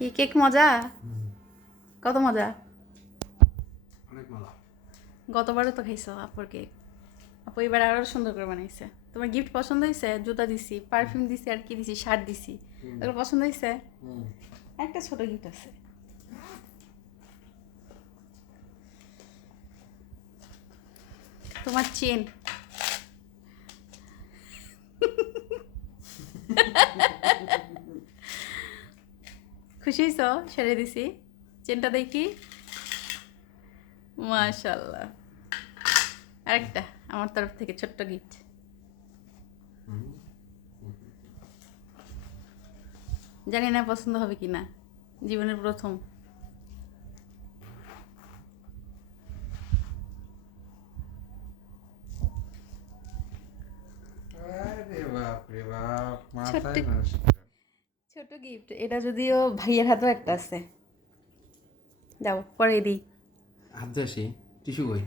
কি কেক মজা? কত মজা? অনেক মজা। গতবারও তো খাইছো আপুর কেক। আপু এবার আরো সুন্দর করে বানাইছে। তোমার গিফট পছন্দ হয়েছে? জুতা দিছি, পারফিউম দিছি, আর কি দিছি, শার্ট দিছি। এগুলো পছন্দ হয়েছে? একটা ছোট গিফট আছে। তোমার চেন। খুশি হয়েছ? সেরে দিছি। চেনটা দেখি। মাশাল্লাহ। আরেকটা আমার তরফ থেকে ছোট্ট গিফট। জানি না পছন্দ হবে কি না, জীবনের প্রথম। আরে বাপ রে বাপ, ছোট্ট মাথায় নষ্ট। ছোট গিফট এটা, যদিও ভাইয়ের হাতেও একটা আছে। যাও পরে দিই। হাত ধুয়ে আসি, টিস্যু কই?